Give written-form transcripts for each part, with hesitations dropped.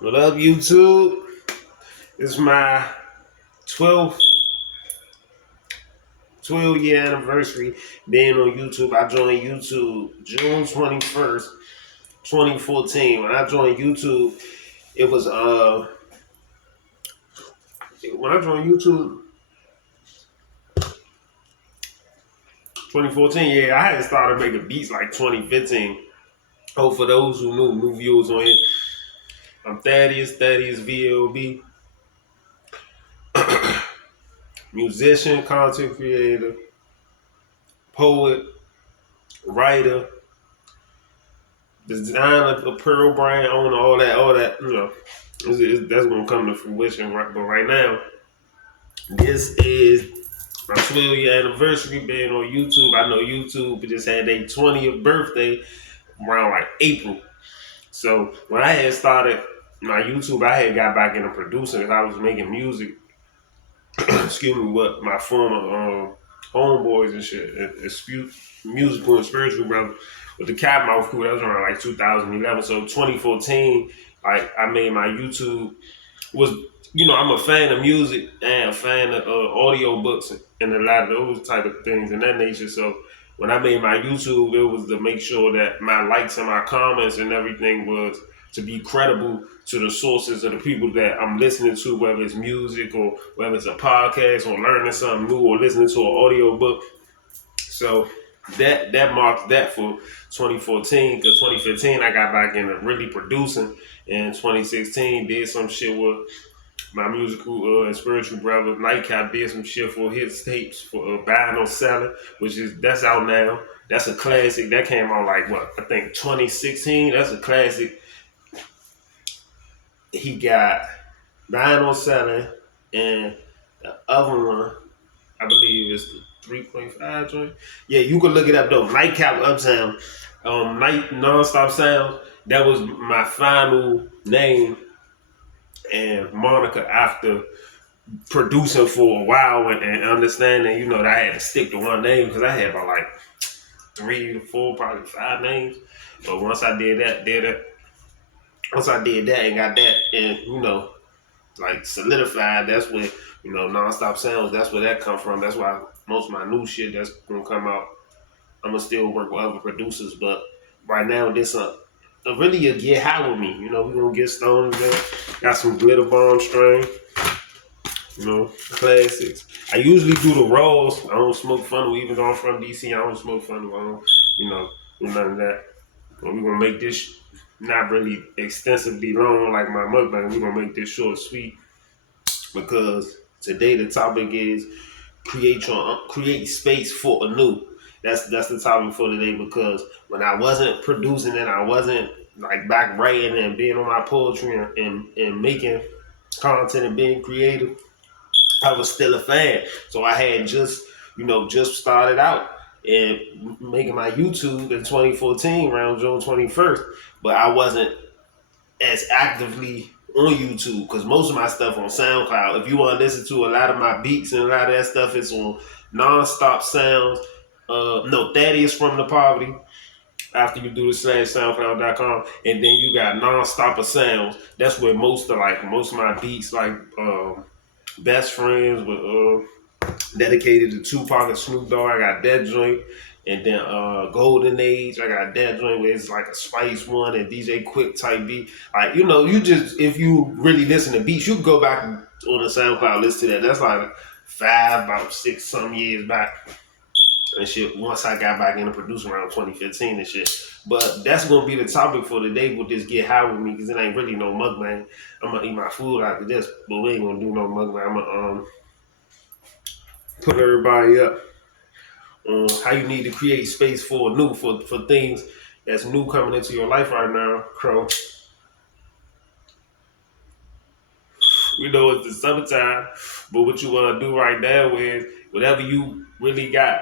What up, YouTube? It's my 12th 12 year anniversary being on YouTube. I joined YouTube June 21st, 2014. When I joined YouTube, it was when I joined YouTube 2014, yeah, I had started making beats like 2015. Oh, for those who new viewers on here, I'm Thaddeus VLB, musician, content creator, poet, writer, designer, apparel brand owner, all that, that's gonna come to fruition. Right, but right now, this is my 12-year anniversary being on YouTube. I know YouTube just had their 20th birthday around like April. So when I had started my YouTube, I had got back into producing because I was making music. Excuse me, what my former homeboys and shit, musical and spiritual brother with the Cottonmouth crew. That was around like 2011. So 2014, like I made my YouTube. Was I'm a fan of music and a fan of audio books and a lot of those type of things and that nature. So when I made my YouTube, it was to make sure that my likes and my comments and everything was to be credible to the sources of the people that I'm listening to, whether it's music or whether it's a podcast or learning something new or listening to an audio book. So that marks that for 2014, because 2015 I got back into really producing. In 2016 did some shit with my musical and spiritual brother Nightcap, did some shit for his tapes for Buying or Selling, that's out now. That's a classic. That came out like what, I think 2016. That's a classic. He got Buying or Selling, and the other one, I believe, is the 3.5 joint. Yeah, you can look it up though. Nightcap Uptown, Night Nonstop Sounds. That was my final name and moniker after producing for a while and understanding, that I had to stick to one name because I had about like 3 to 4, probably 5 names. But once I did that, and got that, and like solidified, that's where Nonstop Sounds. That's where that come from. That's why most of my new shit that's gonna come out, I'm gonna still work with other producers, but right now this really a get high with me. We gonna get stoned there. Got some glitter bomb strain. Classics. I usually do the rolls. I don't smoke funnel, even though I'm from DC. I don't smoke funnel. I don't, do none of that. But we're gonna make this not really extensively long like my mukbang. We're gonna make this short, sweet, because today the topic is create space for a new. That's the topic for today, because when I wasn't producing and I wasn't like back writing and being on my poetry and making content and being creative, I was still a fan. So I had just started out and making my YouTube in 2014 around June 21st, but I wasn't as actively on YouTube because most of my stuff on SoundCloud. If you want to listen to a lot of my beats and a lot of that stuff, it's on Nonstop Sounds. No, Thaddeus from the Poverty. After you do the /SoundCloud.com, and then you got Nonstop Sounds. That's where most of my beats, like Best Friends with dedicated to Tupac and Snoop Dogg. I got that joint. And then Golden Age, I got that joint where it's like a Spice one and DJ Quick type beat. Like, you just, if you really listen to beats, you can go back on the SoundCloud, listen to that. That's like about 6 some years back and shit. Once I got back into producing around 2015 and shit. But that's gonna be the topic for today. With this get high with me, because it ain't really no mukbang. I'm gonna eat my food after this, but we ain't gonna do no mukbang. I'm gonna put everybody up on how you need to create space for things that's new coming into your life right now, Crow. We know it's the summertime, but what you want to do right now is whatever you really got.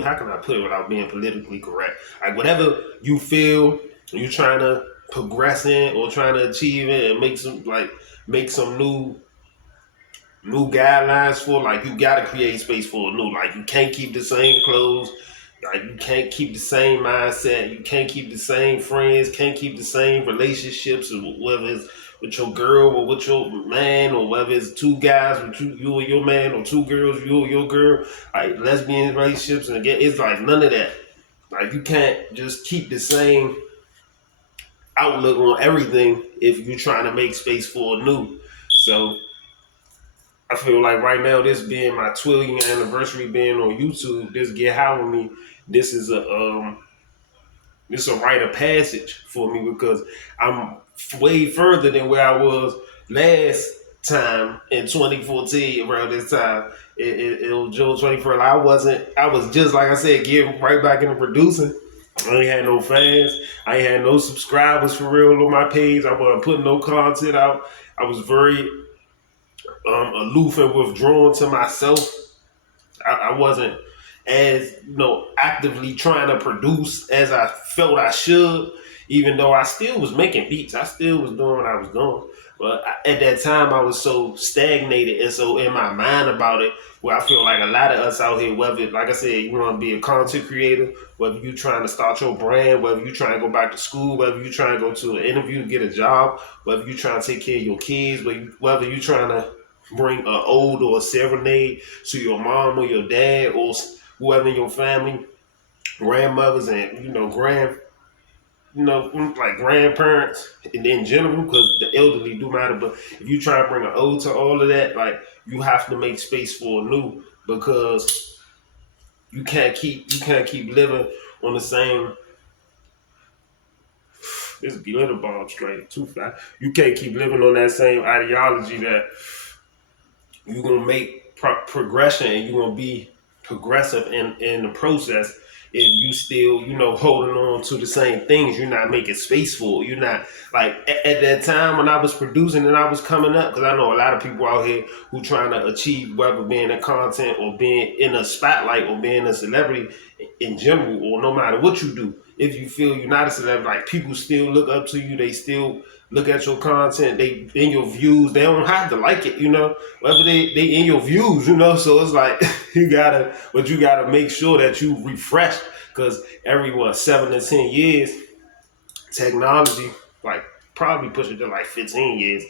How can I put it without being politically correct? Like whatever you feel you're trying to progress in or trying to achieve it and make some new guidelines for, like, you gotta create space for a new. Like, you can't keep the same clothes. Like you can't keep the same mindset. You can't keep the same friends. Can't keep the same relationships. Whether it's with your girl or with your man, or whether it's two guys with you and your man, or two girls, you and your girl. Like lesbian relationships, and again, it's like none of that. Like you can't just keep the same outlook on everything if you're trying to make space for a new. So I feel like right now, this being my 12-year anniversary, being on YouTube, this Get High with Me, this is a rite of passage for me because I'm way further than where I was last time in 2014 around this time. It was June 21st. I was just like I said, getting right back into producing. I ain't had no fans. I ain't had no subscribers for real on my page. I wasn't putting no content out. I was very aloof and withdrawn to myself. I wasn't as actively trying to produce as I felt I should, even though I still was making beats. I still was doing what I was doing. But at that time, I was so stagnated and so in my mind about it, where I feel like a lot of us out here, whether, like I said, you want to be a content creator, whether you trying to start your brand, whether you trying to go back to school, whether you trying to go to an interview to get a job, whether you trying to take care of your kids, whether you trying to bring a ode or a serenade to your mom or your dad or whoever in your family, grandmothers and like grandparents and in general, because the elderly do matter. But if you try to bring an ode to all of that, like you have to make space for a new, because you can't keep living on the same. This glitter bomb straight too fast. You can't keep living on that same ideology that you're gonna make progression and you're gonna be progressive in the process if you still holding on to the same things. You're not making space for it. You're not like at that time when I was producing and I was coming up, because I know a lot of people out here who trying to achieve, whether being in content or being in a spotlight or being a celebrity in general, or no matter what you do, if you feel you're not a celebrity, like people still look up to you, they still look at your content, they in your views. They don't have to like it, whether they in your views, So it's like you gotta make sure that you refresh, because every 7 to 10 years, technology, like probably push it to like 15 years,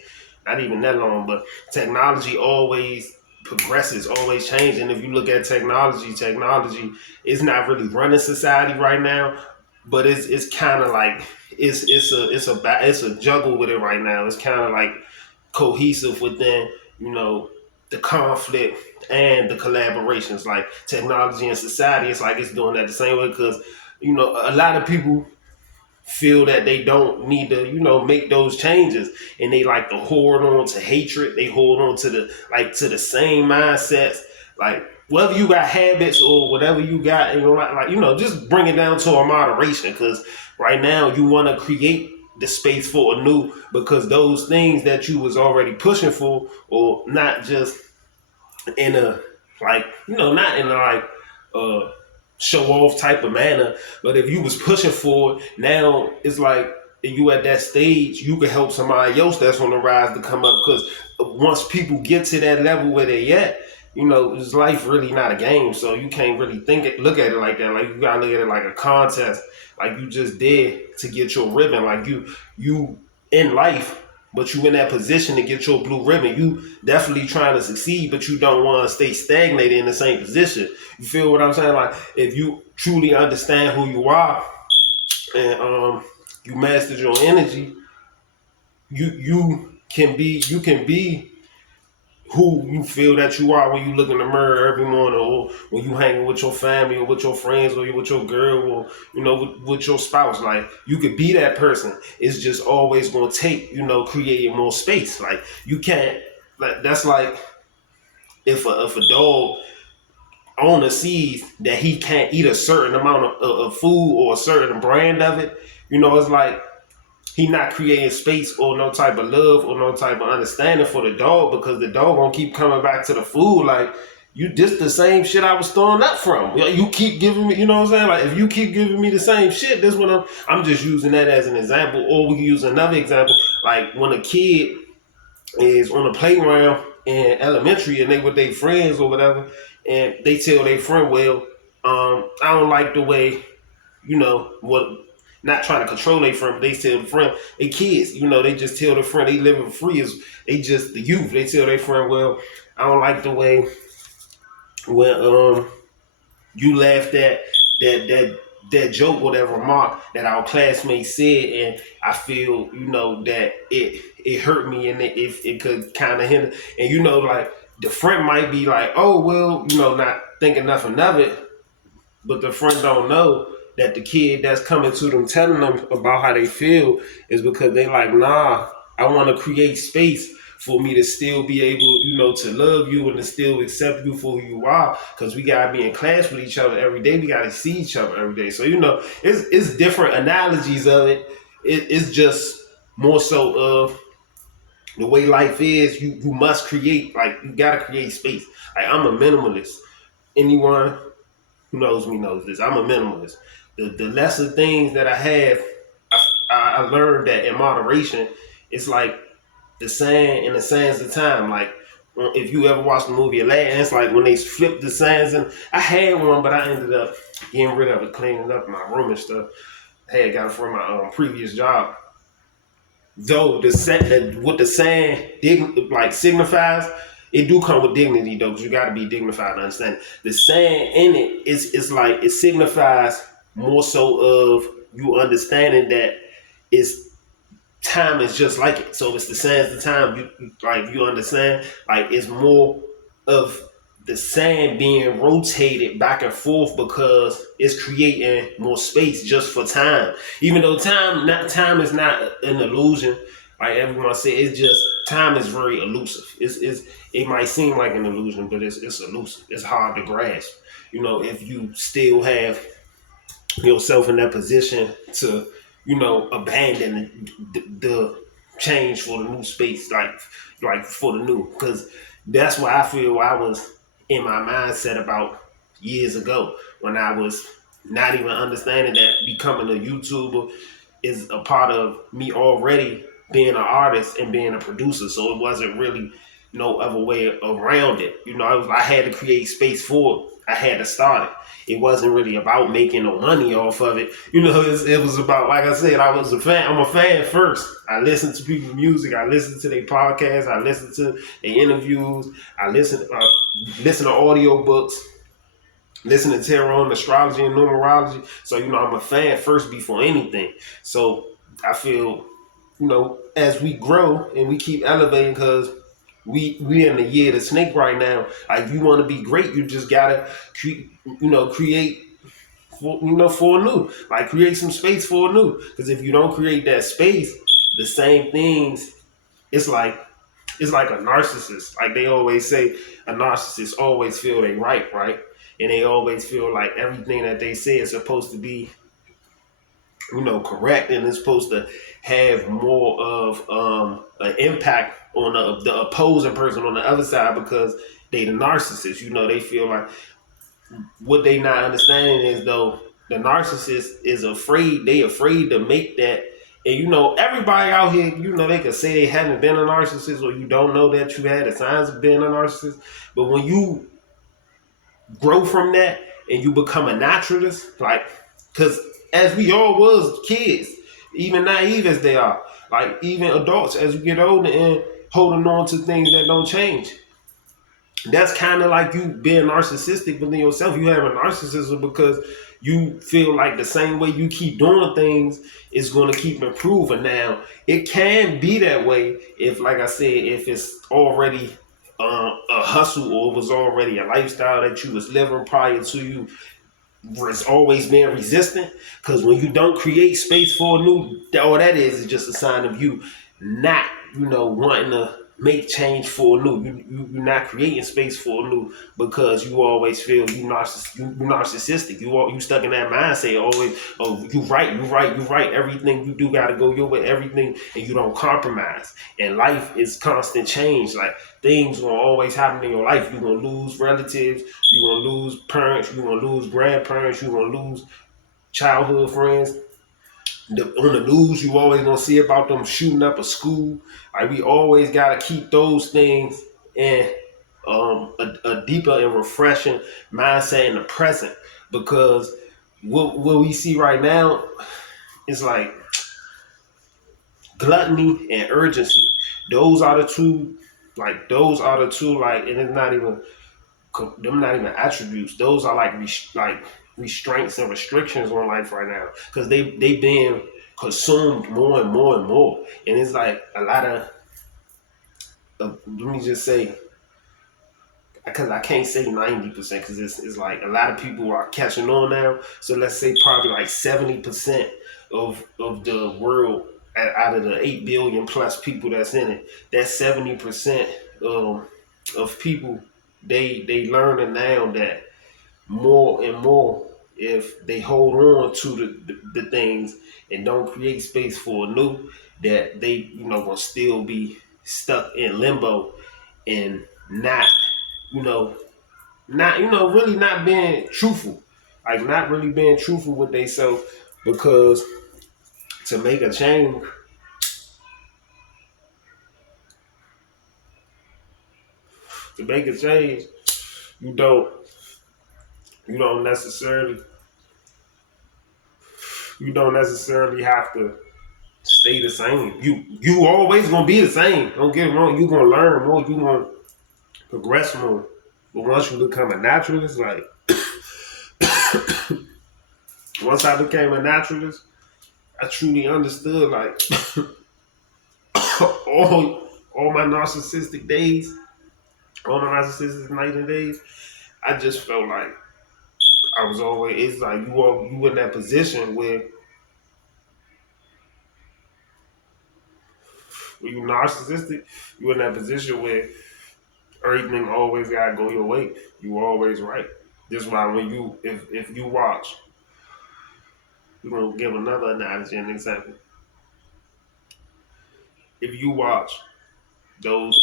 not even that long, but technology always progresses, always changes. And if you look at technology is not really running society right now, but it's kind of like it's a juggle with it right now. It's kind of like cohesive within the conflict and the collaborations, like technology and society. It's like it's doing that the same way, because a lot of people feel that they don't need to, make those changes, and they like to hold on to hatred. They hold on to the same mindsets. Like whether you got habits or whatever you got, just bring it down to a moderation. Because right now you want to create the space for a new, because those things that you was already pushing for, or not just in a not in a show off type of manner, but if you was pushing for it, now it's like you at that stage, you can help somebody else that's on the rise to come up. Because once people get to that level where they at, is life really not a game? So you can't really look at it like that. Like you gotta look at it like a contest, like you just did to get your ribbon. Like you in life, but you in that position to get your blue ribbon. You definitely trying to succeed, but you don't want to stay stagnated in the same position. You feel what I'm saying? Like if you truly understand who you are, and you mastered your energy, you can be who you feel that you are when you look in the mirror every morning, or when you hanging with your family, or with your friends, or with your girl, or with your spouse. Like you could be that person. It's just always gonna take creating more space. Like you can't, like that's like if a dog owner sees that he can't eat a certain amount of food or a certain brand of it, it's like he not creating space or no type of love or no type of understanding for the dog, because the dog gonna keep coming back to the food. Like you, this the same shit I was throwing up from. You keep giving me, what I'm saying? Like if you keep giving me the same shit, this one I'm just using that as an example. Or we can use another example, like when a kid is on the playground in elementary and they with their friends or whatever, and they tell their friend, well, I don't like the way, what, not trying to control their friend, but they tell the friend, they kids, they just tell the friend they living free as they just the youth. They tell their friend, well, I don't like the way when you laughed at that joke, whatever remark that our classmate said, and I feel, that it hurt me, and it could kind of hinder, and like the friend might be like, oh well, not thinking nothing of it, but the friend don't know that the kid that's coming to them telling them about how they feel is because they like, nah, I want to create space for me to still be able, to love you and to still accept you for who you are. Because we gotta be in class with each other every day. We gotta see each other every day. So it's different analogies of it. It's just more so of the way life is. You must create, like, you gotta create space. Like, I'm a minimalist. Anyone who knows me knows this. I'm a minimalist. The lesser things that I have, I learned that in moderation, it's like the sand in the sands of time. Like, if you ever watched the movie Aladdin, it's like when they flipped the sands, and I had one, but I ended up getting rid of it, cleaning up my room and stuff. I had got it from my previous job. Though what the sand like signifies, it do come with dignity though, because you got to be dignified to understand it. The sand in it is like it signifies more so of you understanding that it's time is just like it. So it's the sands of time. You understand, like it's more of the sand being rotated back and forth because it's creating more space just for time. Even though time is not an illusion, like everyone said, it's just time is very elusive. It might seem like an illusion, but it's elusive. It's hard to grasp. If you still have yourself in that position to, abandon the change for the new space, like for the new, because that's why I feel I was in my mindset about years ago when I was not even understanding that becoming a YouTuber is a part of me already being an artist and being a producer. So it wasn't really no other way around it. I had to create space for it. I had to start it. It wasn't really about making no money off of it. It was about, like I said, I was a fan. I'm a fan first. I listen to people's music. I listen to their podcasts. I listen to their interviews. I listen to audio books. Listen to tarot and astrology and numerology. So, I'm a fan first before anything. So I feel, as we grow and we keep elevating, because we in the year of the snake right now. Like, if you want to be great, you just gotta create for a new. Like, create some space for a new. Because if you don't create that space, the same things. It's like a narcissist. Like they always say, a narcissist always feel they right, and they always feel like everything that they say is supposed to be correct, and it's supposed to have more of an impact on the opposing person on the other side, because they the narcissist. They feel like what they not understanding is, though, the narcissist is afraid. They afraid to make that. And everybody out here, they could say they haven't been a narcissist, or you don't know that you had the signs of being a narcissist. But when you grow from that and you become a naturalist, like, because as we all was kids, even naive as they are, like even adults, as we get older and holding on to things that don't change, that's kind of like you being narcissistic within yourself. You have a narcissism because you feel like the same way you keep doing things is going to keep improving. Now, it can be that way if, like I said, if it's already a hustle, or it was already a lifestyle that you was living prior to you was always being resistant. Because when you don't create space for a new, all that is just a sign of you not, wanting to make change for a new. You're not creating space for a new because you always feel you narcissistic. You stuck in that mindset always. Oh, you right. Everything you do got to go your way. Everything, and you don't compromise. And life is constant change. Like, things will always happen in your life. You're gonna lose relatives. You're gonna lose parents. You're gonna lose grandparents. You're gonna lose childhood friends. On the news, you always gonna see about them shooting up a school. Like, we always gotta keep those things in a deeper and refreshing mindset in the present. because what we see right now is like gluttony and urgency. Those are the two, like, and it's not even them, not even attributes. Those are like like restraints and restrictions on life right now because they being consumed more and more and more, and it's like a lot of let me just say, because I can't say 90% because it's like a lot of people are catching on now. So let's say probably like 70% of the world out of the 8 billion plus people that's in it, that 70% of people, they learning now that more and more, if they hold on to the things and don't create space for a new, that they gonna still be stuck in limbo and not you know not really not being truthful, like not really being truthful with themselves, because to make a change, to make a change, you don't you don't necessarily you don't necessarily have to stay the same. You always gonna be the same. Don't get me wrong. You gonna learn more. You gonna progress more. But once you become a naturalist, like once I became a naturalist, I truly understood like all my narcissistic days, all my narcissistic night and days. I just felt like I was always. It's like you in that position where you narcissistic. You in that position where everything always gotta go your way. You always right. This is why when if you watch, we're gonna give another analogy and example. If you watch those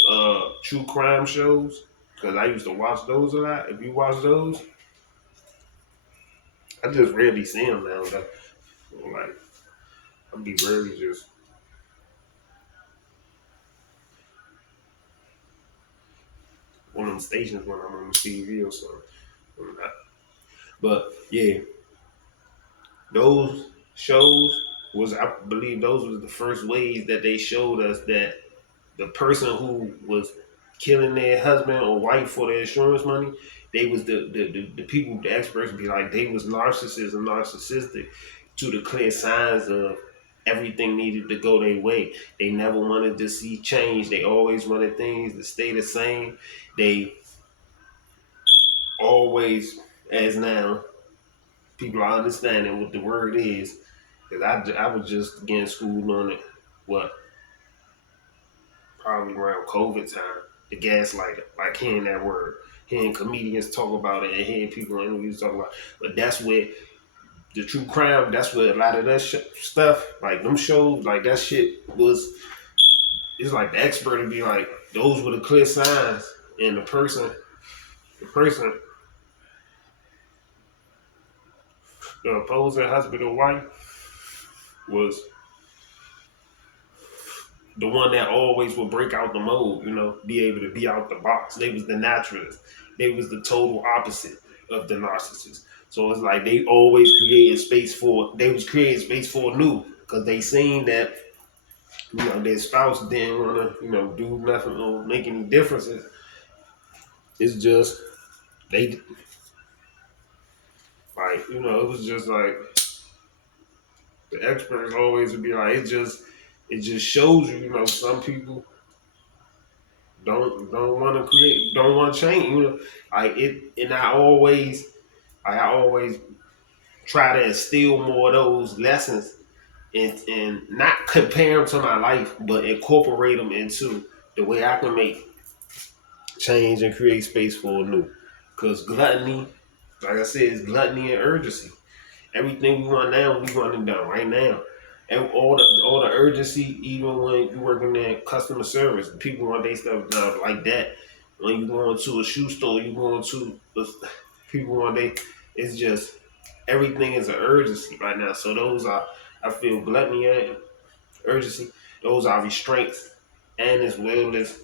true crime shows, because I used to watch those a lot. If you watch those, I just rarely see them now. Though. Like I'd be rarely just on them stations when I'm on the TV or something. But yeah, those shows was, I believe those was the first ways that they showed us that the person who was killing their husband or wife for their insurance money, they was the people, the experts be like, they was narcissists and narcissistic to the clear signs of everything needed to go their way. They never wanted to see change. They always wanted things to stay the same. They always, as now, people are understanding what the word is. Because I was just getting schooled on it, what, probably around COVID time, the gaslighter, like hearing that word, hearing comedians talk about it, and hearing people in interviews talk about it. But that's where the true crime, that's where a lot of that stuff, like them shows, like that shit was, it's like the expert would be like, those were the clear signs. And the person, the opposing husband or wife was the one that always would break out the mold, be able to be out the box. They was the naturalist. They was the total opposite of the narcissist. So it's like they was creating space for a new, because they seen that, their spouse didn't want to, do nothing or make any differences. It's just, they, like, it was just like, the experts always would be like, it just shows you, some people don't want to create, don't want to change. Like it, and I always try to instill more of those lessons, and not compare them to my life, but incorporate them into the way I can make change and create space for a new. Because gluttony, like I said, is gluttony and urgency. Everything we want now, we want it done right now. And all the urgency, even when you working in customer service, people want their stuff done like that. When you go into a shoe store, you go into people want they. It's just everything is an urgency right now. So those are, I feel, gluttony and urgency. Those are restraints, and as well as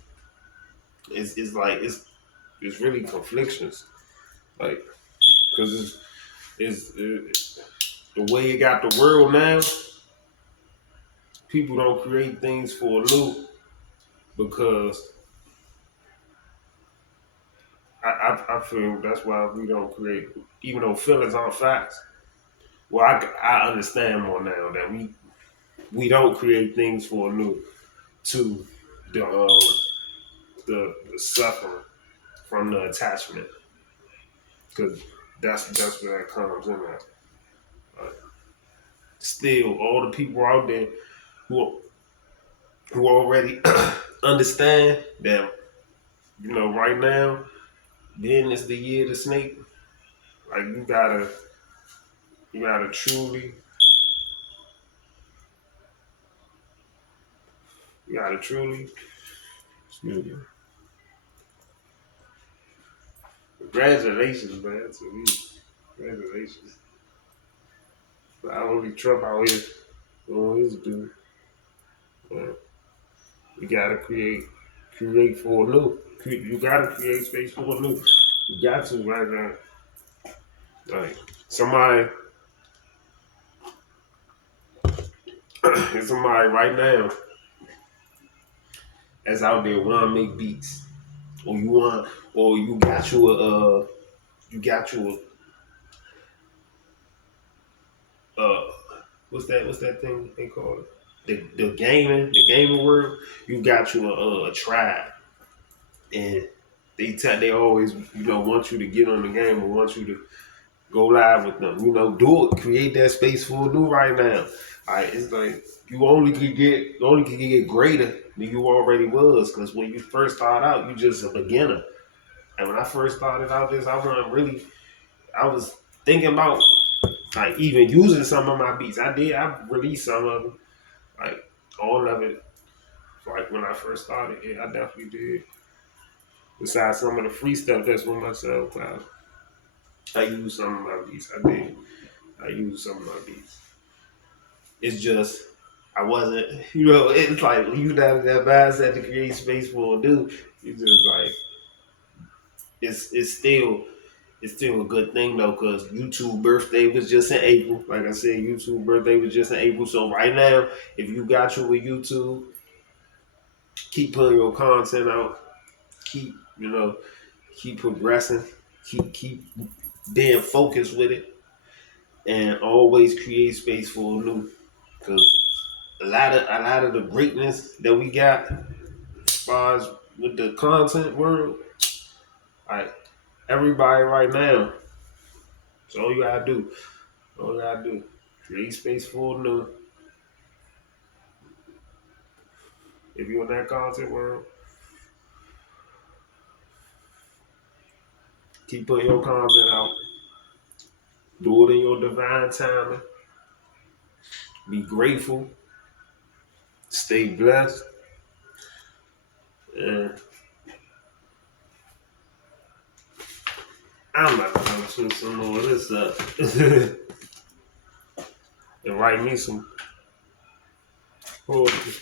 it's like it's really conflictions, like because is the way it got the world now. People don't create things for new because I feel that's why we don't create, even though feelings aren't facts. Well, I understand more now that we don't create things for new to the the suffering from the attachment, because that's where that comes in at. Uh, Still, all the people out there who who already understand that, right now, being is the year of the snake. Like, you gotta truly, you gotta truly. Excuse me. Congratulations, man, to me. Congratulations. But I only Trump out here doing his due. Uh, you gotta create for new. You gotta create space for new. You got to right now. Like, somebody, somebody right now that's out there want to make beats, or you got you what's that thing they call it? The gaming world. You got you a tribe, and they always want you to get on the game or want you to go live with them. Do it. Create that space for new right now. It's like you only could get greater than you already was. Because when you first start out, you just a beginner. And when I first started out this, I was thinking about like even using some of my beats. I released some of them, like all of it. Like when I first started, yeah, I definitely did. Besides some of the free stuff that's with myself, I used some of my beats. I did. I used some of my beats. It's just I wasn't, it's like when you down in that mindset to create space for a dude, you just like it's still a good thing though, because YouTube birthday was just in April. Like I said, YouTube birthday was just in April. So right now, if you got you with YouTube, keep putting your content out, keep keep progressing, keep being focused with it, and always create space for a new. Because a lot of the greatness that we got as far as with the content world, like everybody right now. So all you gotta do, create space for new. If you're in that content world, keep putting your content out. Do it in your divine timing. Be grateful. Stay blessed. And I'm not gonna switch some more of this up and write me some poetry.